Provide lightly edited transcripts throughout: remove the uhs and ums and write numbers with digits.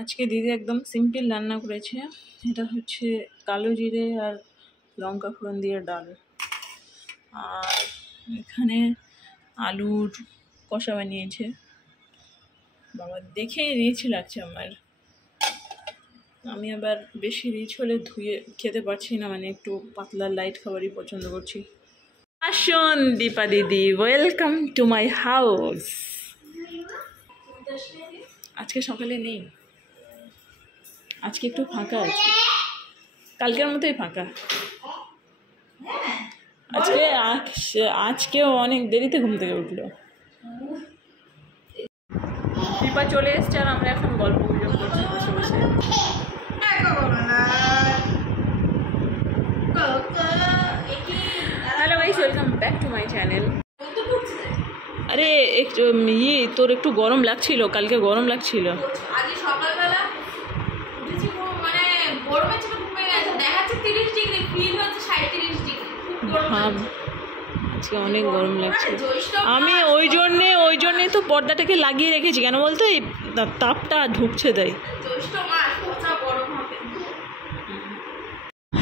আজকে দিদি একদম সিম্পল রান্না করেছে। এটা হচ্ছে কালো জিরে আর লঙ্কা ফোড়ন দিয়ে ডাল, আর এখানে আলুর কষা বানিয়েছে। বাবা দেখেই রিচ লাগছে আমার। আমি আবার বেশি রিচ হলে ধুয়ে খেতে পারছি না, মানে একটু পাতলা লাইট খাবারই পছন্দ করছি। আসুন দীপা দিদি, ওয়েলকাম টু মাই হাউস। আজকে সকালে নেই, আজকে একটু ফাঁকা আছে, কালকের মতোই ফাঁকা। আজকেও অনেক দেরিতে ঘুম থেকে উঠলো। দীপা চলে এসছে আর আমরা এখন গল্প গুজব করছি বসে বসে। Hello guys, welcome back to my channel. আরে একটু তোর একটু গরম লাগছিল, কালকে গরম লাগছিল। আজকে সকালবেলা উঠেছি, মানে গরমে ছিল, ঘুমে গেছে, দেখাচ্ছে 30 ডিগ্রি, ফিল হচ্ছে 37 ডিগ্রি। আজকে অনেক গরম লাগছে। আমি ওই জন্যে তো পর্দাটাকে লাগিয়ে রেখেছি, কেন বলতো এই তাপটা ঢুকছে তাই।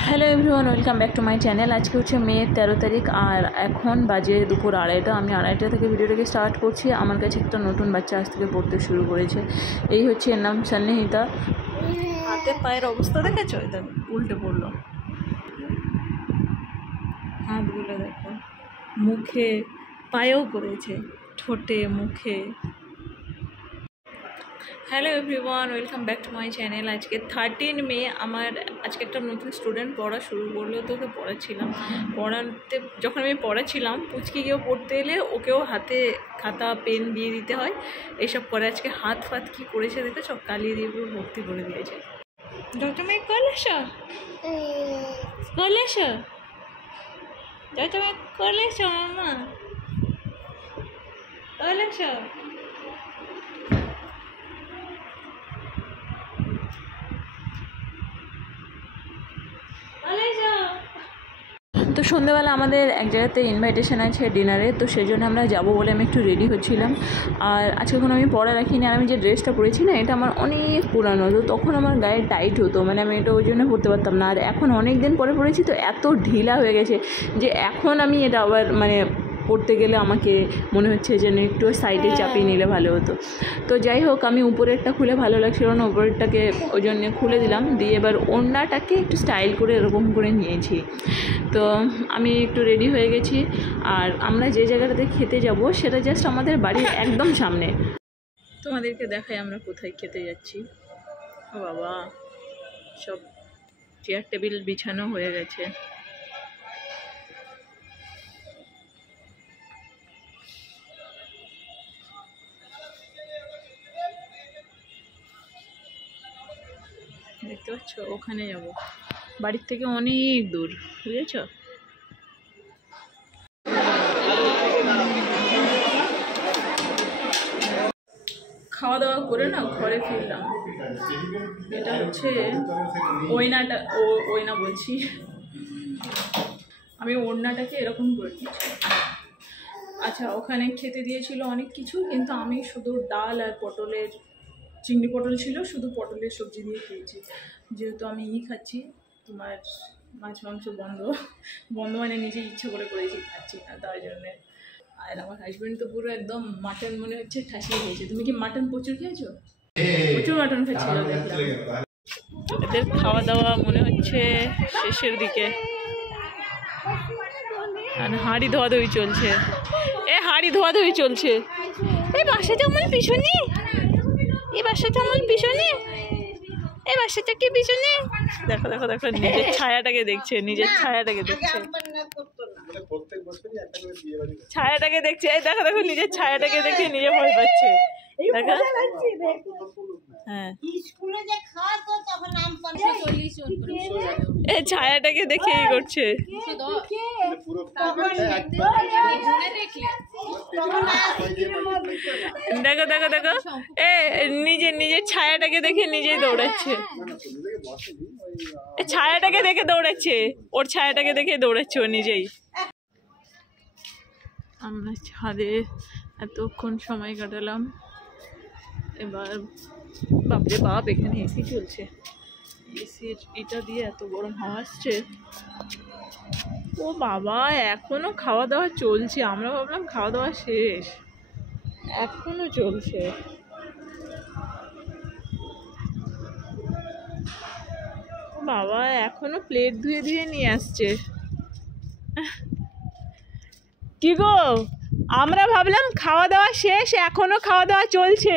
Hello everyone, welcome back to my channel. আজকে হচ্ছে মে 13 তারিখ আর এখন বাজে দুপুর 2:30। আমি 2:30 থেকে ভিডিওটাকে স্টার্ট করছি। আমার কাছে একটা নতুন বাচ্চা আজ থেকে পড়তে শুরু করেছে। এই হচ্ছে এর নাম সন্নিহিতা। হাতে পায়ের অবস্থা দেখেছো? এটা উল্টে পড়লো, হাতগুলো দেখো, মুখে পায়েও করেছে, ঠোঁটে, মুখে। Hello everyone, welcome back to my channel. আজকে 13 মে। আমার আজকে একটা নতুন স্টুডেন্ট পড়া শুরু করলো, তো ওকে পড়াচ্ছিলাম। যখন আমি পড়াচ্ছিলাম, পুচকি কেউ পড়তে এলে ওকেও হাতে খাতা পেন দিয়ে দিতে হয়, এইসব করে। আজকে হাত ফাত কী করেছে দেখে সব কালি দিয়ে পুরো ভর্তি করে দিয়েছে। তুমি কলেছ তুমি কলেছ মামা কলেছ। তো সন্ধ্যেবেলা আমাদের এক জায়গাতে ইনভাইটেশন আছে ডিনারে, তো সেই জন্য আমরা যাবো বলে আমি একটু রেডি হচ্ছিলাম। আর আজকে কোনো আমি পরা রাখিনি, আর আমি যে ড্রেসটা পরেছি না, এটা আমার অনেক পুরানো, তো তখন আমার গায়ে টাইট হতো, মানে আমি এটা ওই জন্য পরতে পারতাম না। আর এখন অনেক দিন পরে পরেছি তো এত ঢিলা হয়ে গেছে যে এখন আমি এটা আবার মানে পড়তে গেলে আমাকে মনে হচ্ছে যেন একটু সাইডে চাপিয়ে নিলে ভালো হতো। তো যাই হোক, আমি উপরেরটা খুলে ভালো লাগছিল না, উপরেরটাকে ওই জন্যে খুলে দিলাম, দিয়ে এবার ওড়নাটাকে একটু স্টাইল করে এরকম করে নিয়েছি। তো আমি একটু রেডি হয়ে গেছি, আর আমরা যে জায়গাটাতে খেতে যাব সেটা জাস্ট আমাদের বাড়ির একদম সামনে। তোমাদেরকে দেখাই আমরা কোথায় খেতে যাচ্ছি। ও বাবা, সব চেয়ার টেবিল বিছানো হয়ে গেছে। দেখতে পাচ্ছ, ওখানে যাব, বাড়ির থেকে অনেক দূর, বুঝেছ? খাওয়া দাওয়া করে না ঘরে ফিরলাম। এটা হচ্ছে ওইনা বলছি, আমি ওড়নাটাকে এরকম করে দিয়েছি। আচ্ছা, ওখানে খেতে দিয়েছিল অনেক কিছু, কিন্তু আমি শুধু ডাল আর পটলের, চিংড়ি পটল ছিল, শুধু পটলের সবজি দিয়ে খেয়েছি। যেহেতু আমি খাচ্ছি, তোমার মাছ মাংস বন্ধ মানে নিজে ইচ্ছা করে করেছি, খাচ্ছি না তার জন্যে। আর আমার হাজব্যান্ড তো পুরো একদম মাটন মনে হচ্ছে ঠাসিয়ে খেয়েছে। তুমি কি মাটন প্রচুর খেয়েছো? প্রচুর মাটন খাচ্ছিল দেখলাম। এদের খাওয়া দাওয়া মনে হচ্ছে শেষের দিকে, আর হাঁড়ি ধোয়াধুয়ি চলছে। হাঁড়ি ধোয়াধুয়ি চলছে। এই বাসাটা আমার পিছনে, এই বাসাটা আমার পিছনে, এই বাসাটা কি পিছনে। দেখো দেখো দেখো, নিজের ছায়াটাকে দেখছে, নিজের ছায়াটাকে দেখছে, ছায়াটাকে দেখছে। এই দেখো দেখো, নিজের ছায়াটাকে দেখে নিজে ভয় পাচ্ছে। দেখো, হ্যাঁ, এই ছায়াটাকে দেখে এই করছে। দেখো দেখো দেখো, নিজের ছায়াটাকে দেখে নিজেই দৌড়াচ্ছে। ছায়াটাকে দেখে দৌড়াচ্ছে, ওর ছায়াটাকে দেখে দৌড়াচ্ছে ও নিজেই। আমরা ছাদে এতক্ষণ সময় কাটালাম, এবার বাপরে বাপ, এখানে এসি চলছে, এসির এটা দিয়ে এত গরম হাওয়া আসছে। ও বাবা, এখনো খাওয়া দাওয়া চলছে। আমরা ভাবলাম খাওয়া দাওয়া শেষ, এখনো চলছে। ও বাবা, এখনো প্লেট ধুয়ে ধুয়ে নিয়ে আসছে। কি গো, আমরা ভাবলাম খাওয়া দাওয়া শেষ, এখনো খাওয়া দাওয়া চলছে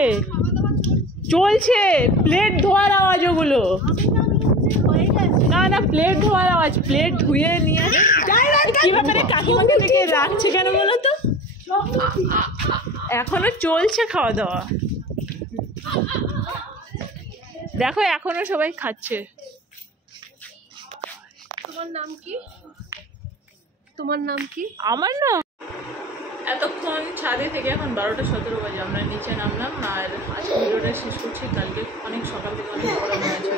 চলছে। প্লেট ধোয়ার আওয়াজ ওগুলো। না না, প্লেট ধোয়ার আওয়াজ, প্লেট ধুয়ে নিয়ে কি ব্যাপারে কাকিমাকে থেকে রাখছে কেন বলো তো? এখনো চলছে খাওয়া দাওয়া, দেখো এখনো সবাই খাচ্ছে। তোমার নাম কি? তোমার নাম কি? আমার না, এতক্ষণ ছাদে থেকে এখন 12:17 বাজে আমরা নিচে নামলাম। আর আজকে ভিডিওটা শেষ করছি, কালকে অনেক সকাল থেকে অনেক গরম হয়েছে।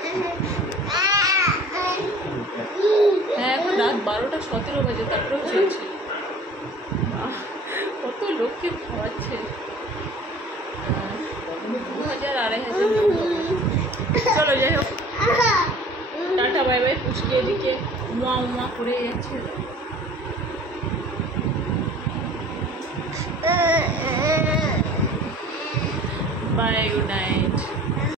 হ্যাঁ, এখন রাত 12:17 বাজে, তারপরেও চলছে। কত লোককে খাওয়াচ্ছে, 2000 2500 লোক হবে। চলো যাই হোক, টাটা বাই বাই। পুচকে এদিকে উমা উমা করে যাচ্ছে। Bye, good night.